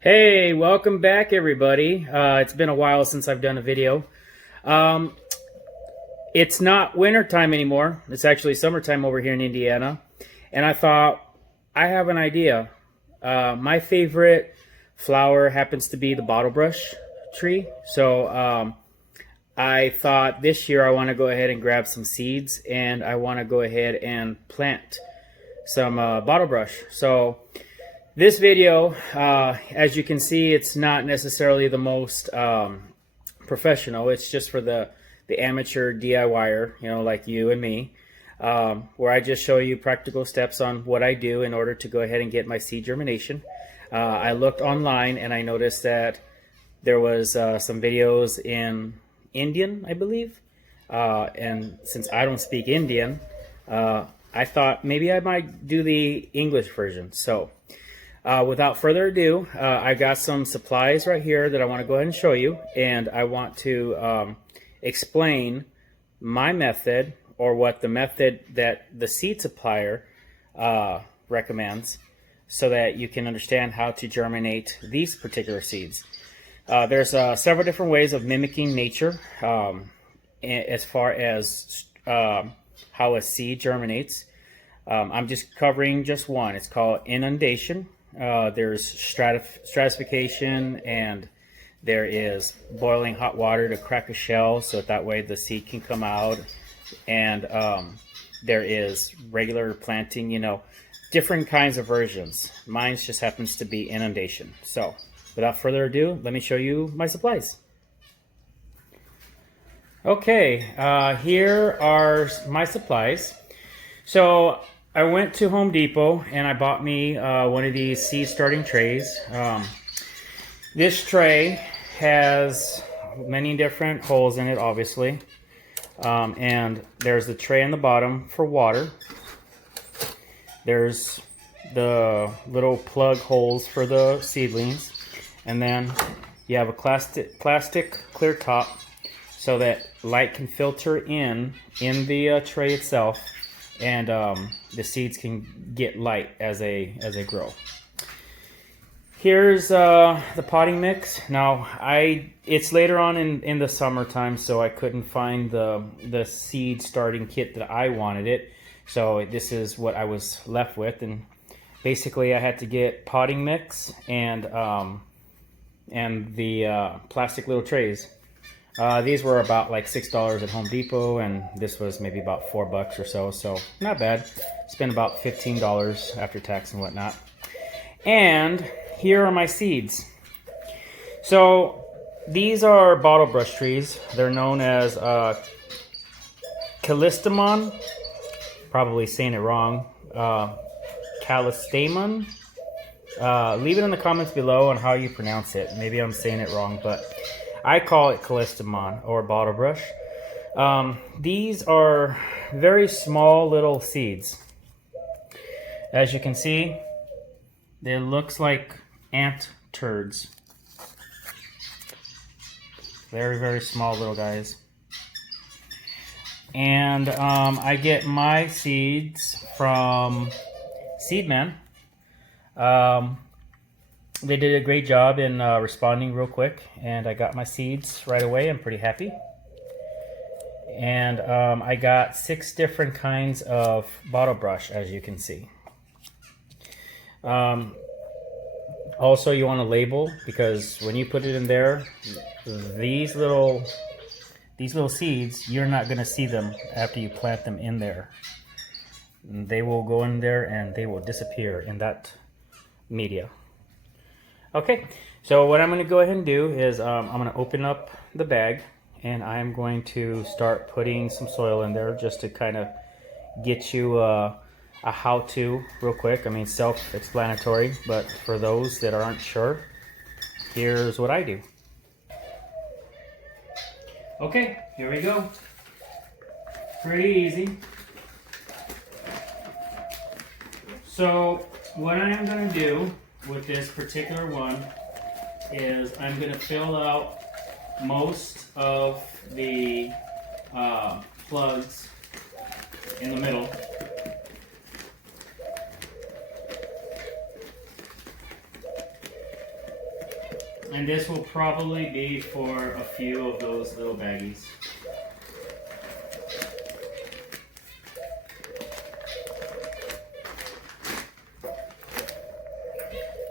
Hey, welcome back everybody. It's been a while since I've done a video. Um, it's not winter time anymore. It's actually summertime over here in Indiana. And I thought, I have an idea. My favorite flower happens to be the bottlebrush tree. So I thought this year I want to go ahead and grab some seeds and I want to go ahead and plant some bottlebrush. So this video, as you can see, it's not necessarily the most professional. It's just for the amateur DIYer, you know, like you and me, where I just show you practical steps on what I do in order to go ahead and get my seed germination. I looked online and I noticed that there was some videos in Indian, I believe, and since I don't speak Indian, I thought maybe I might do the English version. So without further ado, I've got some supplies right here that I want to go ahead and show you, and I want to explain my method, or what the method that the seed supplier recommends, so that you can understand how to germinate these particular seeds. There's several different ways of mimicking nature as far as how a seed germinates. I'm just covering just one. It's called inundation. There's stratification, and there is boiling hot water to crack a shell so that way the seed can come out, and there is regular planting, you know, different kinds of versions. Mine just happens to be inundation. So without further ado, let me show you my supplies. Okay, here are my supplies. So I went to Home Depot and I bought me one of these seed starting trays. This tray has many different holes in it, obviously. And there's the tray on the bottom for water. There's the little plug holes for the seedlings. And then you have a plastic clear top so that light can filter in the tray itself, and the seeds can get light as they grow. Here's the potting mix. Now it's later on in the summertime, so I couldn't find the seed starting kit that I wanted it. So this is what I was left with, and basically I had to get potting mix and the plastic little trays. These were about like $6 at Home Depot, and this was maybe about $4 or so, so not bad. Spent about $15 after tax and whatnot. And here are my seeds. So these are bottlebrush trees. They're known as callistamon, probably saying it wrong, callistamon. Leave it in the comments below on how you pronounce it. Maybe I'm saying it wrong, but I call it callistamon or bottlebrush. These are very small little seeds. As you can see, it looks like ant turds. Very, very small little guys. And I get my seeds from Seedman. They did a great job in responding real quick, and I got my seeds right away. I'm pretty happy. And I got 6 different kinds of bottlebrush, as you can see. Also, you want to label, because when you put it in there, these little seeds, you're not going to see them after you plant them in there. They will go in there and they will disappear in that media. Okay, so what I'm going to go ahead and do is I'm going to open up the bag, and I'm going to start putting some soil in there just to kind of get you a how-to real quick. I mean, self-explanatory, but for those that aren't sure, here's what I do. Okay, here we go. Pretty easy. So what I am going to do with this particular one is I'm going to fill out most of the plugs in the middle. And this will probably be for a few of those little baggies.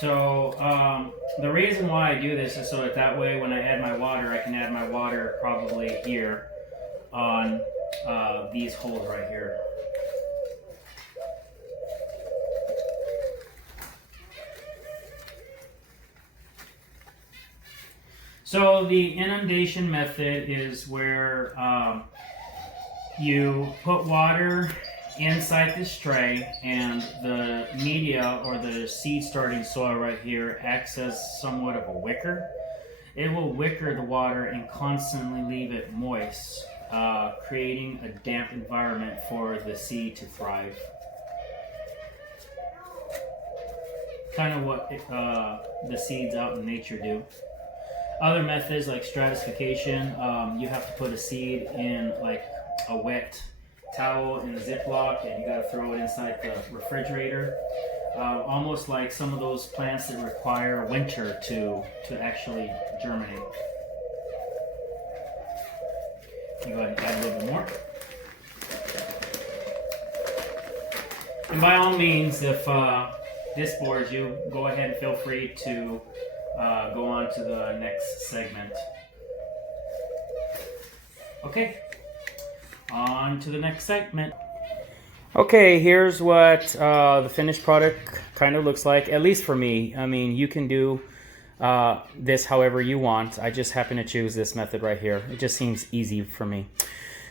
So the reason why I do this is so that way when I add my water, I can add my water probably here on these holes right here. So the inundation method is where you put water inside this tray, and the media or the seed starting soil right here acts as somewhat of a wicker. It will wicker the water and constantly leave it moist, creating a damp environment for the seed to thrive. Kind of what the seeds out in nature do. Other methods like stratification, you have to put a seed in like a wet towel in a Ziploc, and you got to throw it inside the refrigerator. Almost like some of those plants that require winter to actually germinate. You go ahead and add a little bit more. And by all means, if this bores you, go ahead and feel free to go on to the next segment. Okay, on to the next segment. Okay, here's what the finished product kind of looks like, at least for me. I mean, you can do this however you want. I just happen to choose this method right here. It just seems easy for me.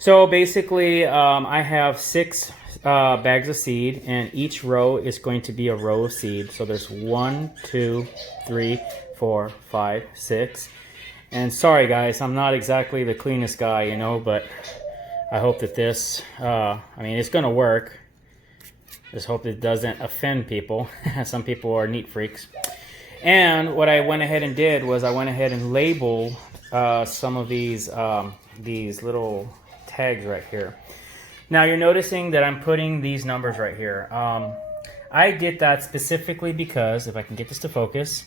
So basically, I have 6 bags of seed, and each row is going to be a row of seed. So there's 1, 2, 3, 4, 5, 6. And sorry guys, I'm not exactly the cleanest guy, you know, but I hope that this, I mean, it's gonna work. Just hope it doesn't offend people. Some people are neat freaks. And what I went ahead and did was I went ahead and labeled some of these little tags right here. Now you're noticing that I'm putting these numbers right here. I did that specifically because, if I can get this to focus,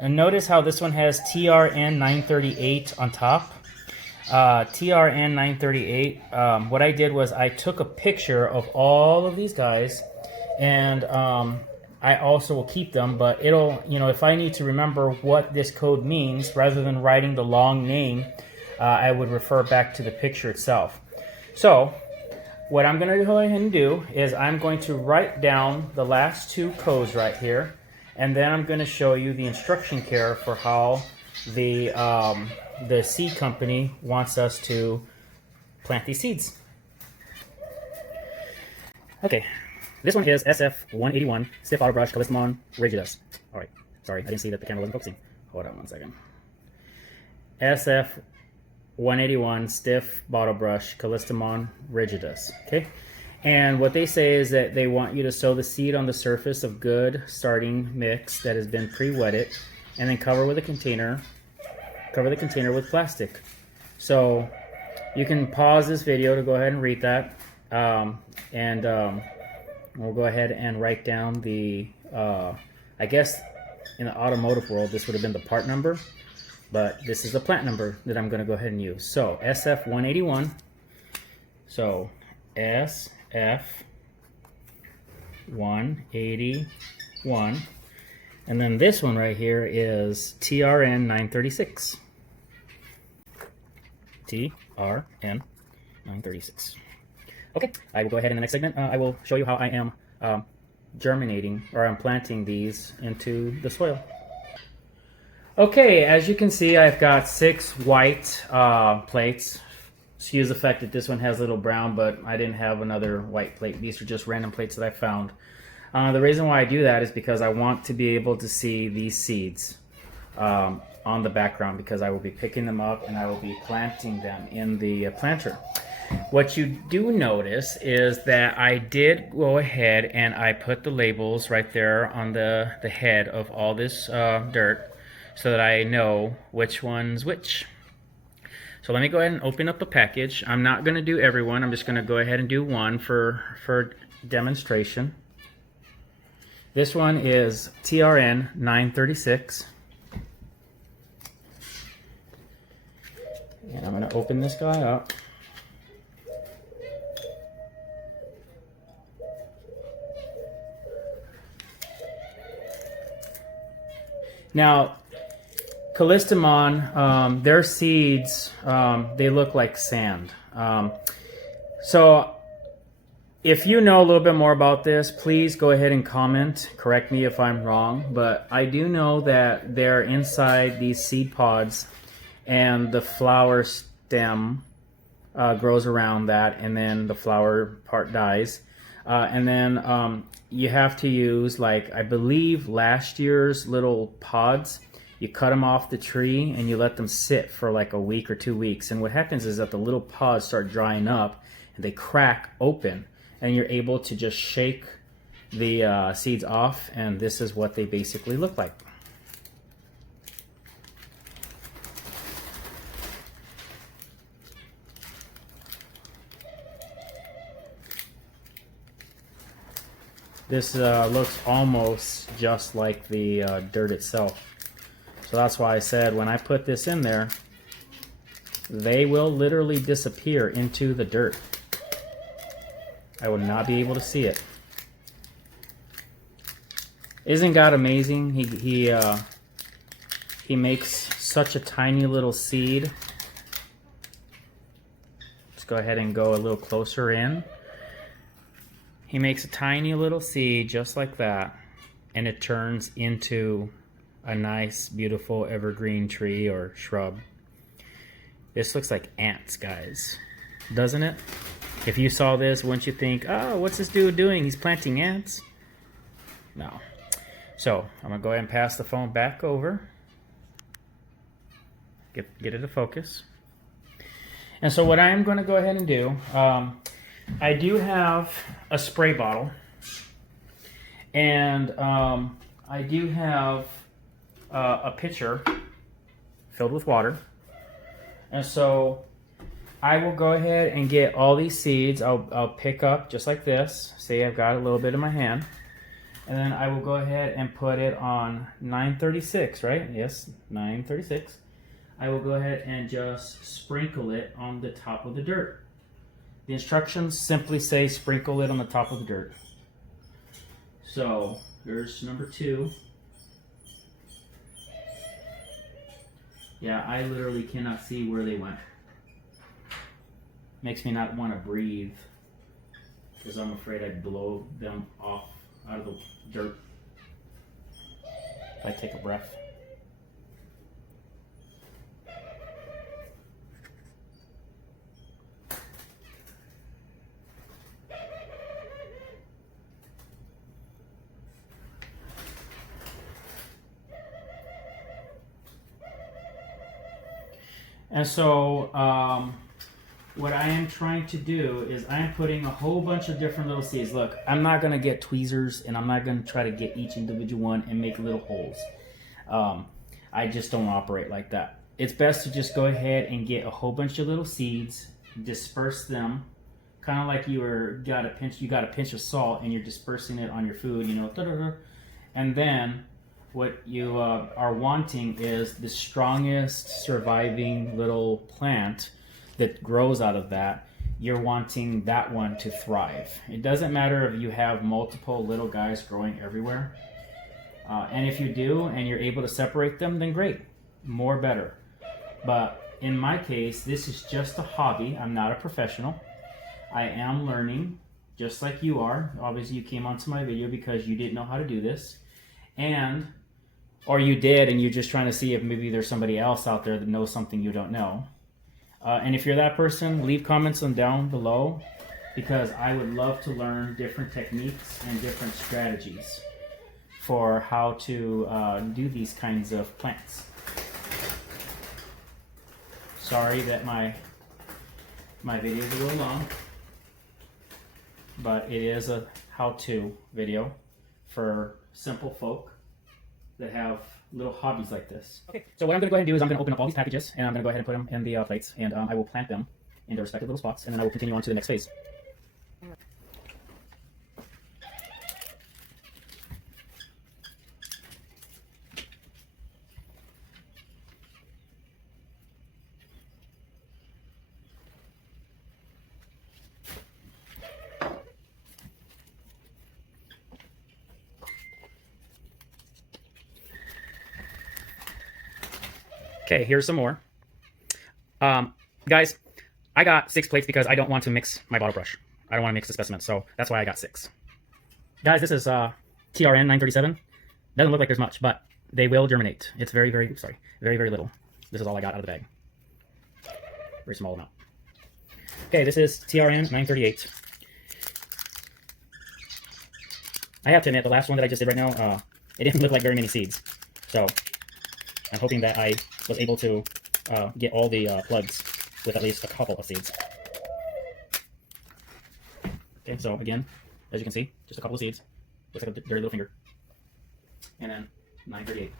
and notice how this one has TRN 938 on top. TRN 938. What I did was I took a picture of all of these guys, and I also will keep them, but it'll, you know, if I need to remember what this code means, rather than writing the long name, I would refer back to the picture itself. So what I'm going to go ahead and do is I'm going to write down the last 2 codes right here, and then I'm going to show you the instruction care for how the seed company wants us to plant these seeds. Okay, this one is SF181 Stiff Bottlebrush Callistamon Rigidus. All right, sorry, I didn't see that the camera wasn't focusing. Hold on one second. SF181 Stiff Bottlebrush Callistamon Rigidus. Okay. And what they say is that they want you to sow the seed on the surface of good starting mix that has been pre-wetted, and then cover with a container. Cover the container with plastic. So you can pause this video to go ahead and read that, and we'll go ahead and write down the. I guess in the automotive world this would have been the part number, but this is the plant number that I'm going to go ahead and use. So SF181. So SF181, and then this one right here is TRN 936. TRN 936. Okay, I will go ahead in the next segment. I will show you how I am germinating, or I'm planting these into the soil. Okay, as you can see, I've got 6 white plates. Excuse the fact that this one has a little brown, but I didn't have another white plate. These are just random plates that I found. The reason why I do that is because I want to be able to see these seeds on the background, because I will be picking them up and I will be planting them in the planter. What you do notice is that I did go ahead and I put the labels right there on the head of all this dirt, so that I know which one's which. So let me go ahead and open up the package. I'm not going to do every one. I'm just going to go ahead and do one for demonstration. This one is TRN 936. And I'm going to open this guy up. Now, callistamon, their seeds, they look like sand. So if you know a little bit more about this, please go ahead and comment. Correct me if I'm wrong, but I do know that they're inside these seed pods, and the flower stem grows around that, and then the flower part dies. And then you have to use, like, I believe last year's little pods. You cut them off the tree and you let them sit for like a week or 2 weeks. And what happens is that the little pods start drying up and they crack open, and you're able to just shake the seeds off, and this is what they basically look like. This looks almost just like the dirt itself. So that's why I said when I put this in there, they will literally disappear into the dirt. I will not be able to see it. Isn't God amazing? He makes such a tiny little seed. Let's go ahead and go a little closer in. He makes a tiny little seed just like that, and it turns into a nice, beautiful evergreen tree or shrub. This looks like ants, guys. Doesn't it? If you saw this, wouldn't you think, oh, what's this dude doing? He's planting ants? No. So, I'm going to go ahead and pass the phone back over. Get it to focus. And so what I am going to go ahead and do, I do have a spray bottle, and I do have a pitcher filled with water, and so I will go ahead and get all these seeds. I'll pick up just like this. See, I've got a little bit in my hand, and then I will go ahead and put it on 936, right? Yes, 936. I will go ahead and just sprinkle it on the top of the dirt. The instructions simply say sprinkle it on the top of the dirt. So here's number 2. Yeah, I literally cannot see where they went. Makes me not want to breathe because I'm afraid I'd blow them off out of the dirt if I take a breath. And so what I am trying to do is I am putting a whole bunch of different little seeds. Look, I'm not going to get tweezers, and I'm not going to try to get each individual one and make little holes. I just don't operate like that. It's best to just go ahead and get a whole bunch of little seeds, disperse them, kind of like you got a pinch of salt and you're dispersing it on your food, you know, and then what you are wanting is the strongest surviving little plant that grows out of that. You're wanting that one to thrive. It doesn't matter if you have multiple little guys growing everywhere. And if you do and you're able to separate them, then great, more better. But in my case, this is just a hobby. I'm not a professional. I am learning just like you are. Obviously you came onto my video because you didn't know how to do this. Or you did, and you're just trying to see if maybe there's somebody else out there that knows something you don't know. And if you're that person, leave comments down below, because I would love to learn different techniques and different strategies for how to do these kinds of plants. Sorry that my video is a little long, but it is a how-to video for simple folk that have little hobbies like this. Okay, so what I'm going to go ahead and do is I'm going to open up all these packages, and I'm going to go ahead and put them in the plates, and I will plant them in their respective little spots, and then I will continue on to the next phase. Okay, here's some more. Guys, I got 6 plates because I don't want to mix my bottle brush. I don't want to mix the specimens, so that's why I got 6. Guys, this is TRN 937. Doesn't look like there's much, but they will germinate. It's very, very little. This is all I got out of the bag. Very small amount. Okay, this is TRN 938. I have to admit, the last one that I just did right now, it didn't look like very many seeds. So, I'm hoping that I was able to get all the plugs with at least a couple of seeds. Okay, so again, as you can see, just a couple of seeds. Looks like a very little finger. And then 938.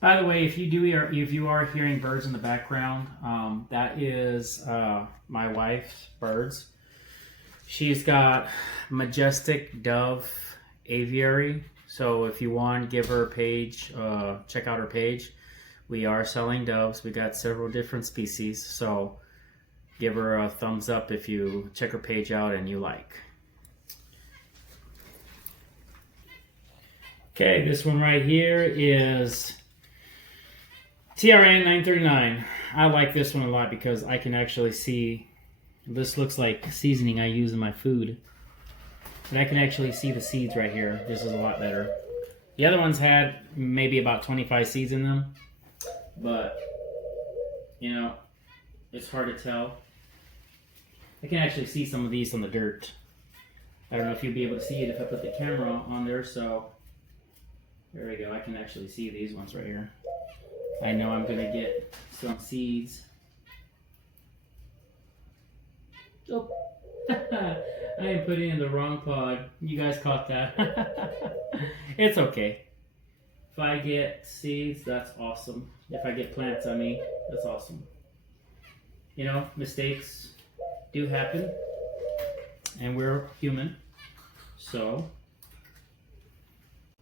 By the way, if you are hearing birds in the background, that is my wife's birds. She's got majestic dove aviary. So if you want, give her a page. Check out her page. We are selling doves. We got several different species. So give her a thumbs up if you check her page out and you like. Okay, this one right here is TRN 939. I like this one a lot because I can actually see, this looks like seasoning I use in my food. And I can actually see the seeds right here. This is a lot better. The other ones had maybe about 25 seeds in them. But, you know, it's hard to tell. I can actually see some of these on the dirt. I don't know if you'll be able to see it if I put the camera on there. So, there we go. I can actually see these ones right here. I know I'm going to get some seeds. Oh, I am putting in the wrong pod. You guys caught that. It's okay. If I get seeds, that's awesome. If I get plants, I mean, that's awesome. You know, mistakes do happen. And we're human. So,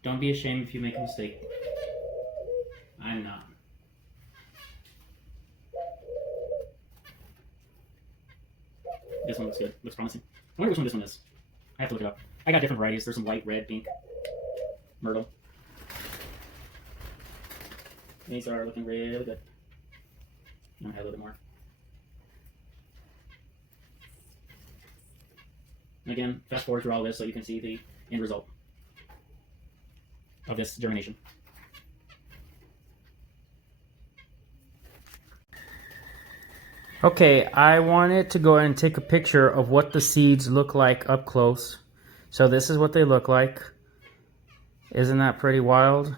don't be ashamed if you make a mistake. I'm not. This one looks good. Looks promising. I wonder which one this one is. I have to look it up. I got different varieties. There's some white, red, pink, myrtle. These are looking really good. I'm gonna add a little bit more. And again, fast forward through all this so you can see the end result of this germination. Okay, I wanted to go ahead and take a picture of what the seeds look like up close. So this is what they look like. Isn't that pretty wild?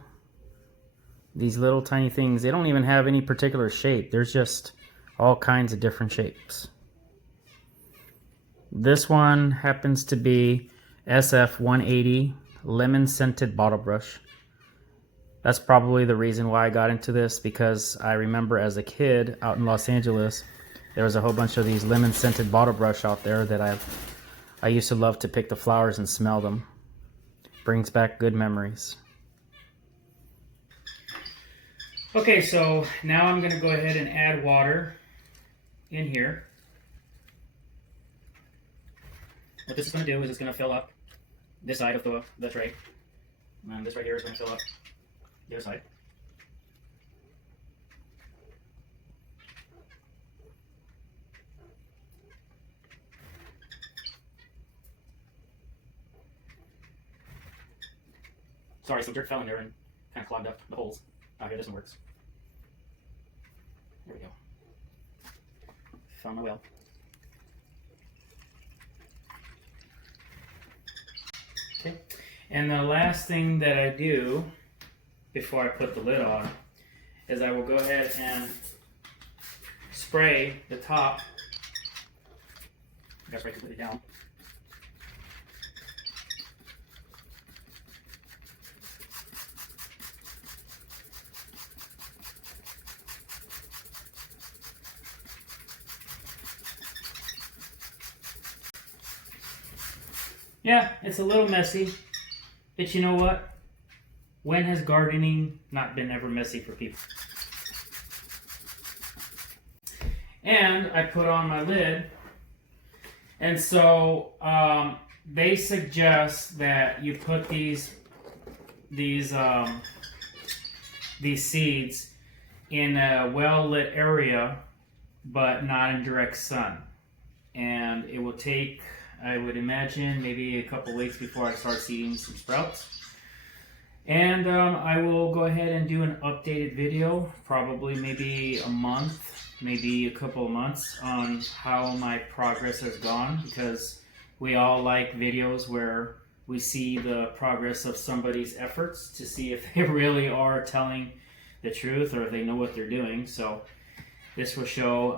These little tiny things, they don't even have any particular shape. There's just all kinds of different shapes. This one happens to be SF180 Lemon Scented Bottlebrush. That's probably the reason why I got into this, because I remember as a kid out in Los Angeles, there was a whole bunch of these lemon scented bottle brush out there that I used to love to pick the flowers and smell them. Brings back good memories. Okay, so now I'm going to go ahead and add water in here. What this is going to do is it's going to fill up this side of the tray. And this right here is going to fill up the other side. Sorry, some dirt fell in there and kind of clogged up the holes. Oh, here, this one works. There we go. Found my well. Okay, and the last thing that I do before I put the lid on is I will go ahead and spray the top. I gotta put it down. Yeah, it's a little messy, but you know what? When has gardening not been ever messy for people? And I put on my lid, and so they suggest that you put these seeds in a well-lit area, but not in direct sun. And it will take, I would imagine, maybe a couple weeks before I start seeing some sprouts. And I will go ahead and do an updated video, probably maybe a month, maybe a couple of months, on how my progress has gone, because we all like videos where we see the progress of somebody's efforts to see if they really are telling the truth or if they know what they're doing. So this will show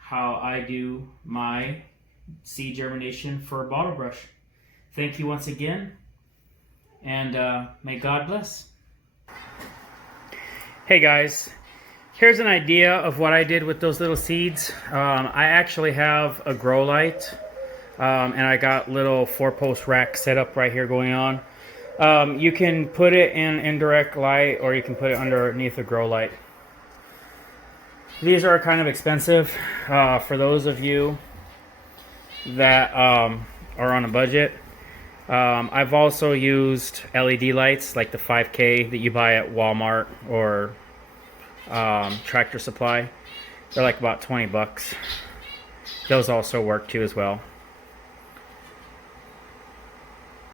how I do my seed germination for Bottlebrush. Thank you once again, and may God bless. Hey guys, here's an idea of what I did with those little seeds. I actually have a grow light, and I got little 4-post racks set up right here going on. You can put it in indirect light, or you can put it underneath a grow light. These are kind of expensive for those of you that are on a budget. I've also used LED lights like the 5K that you buy at Walmart or Tractor Supply. They're like about 20 bucks. Those also work too as well.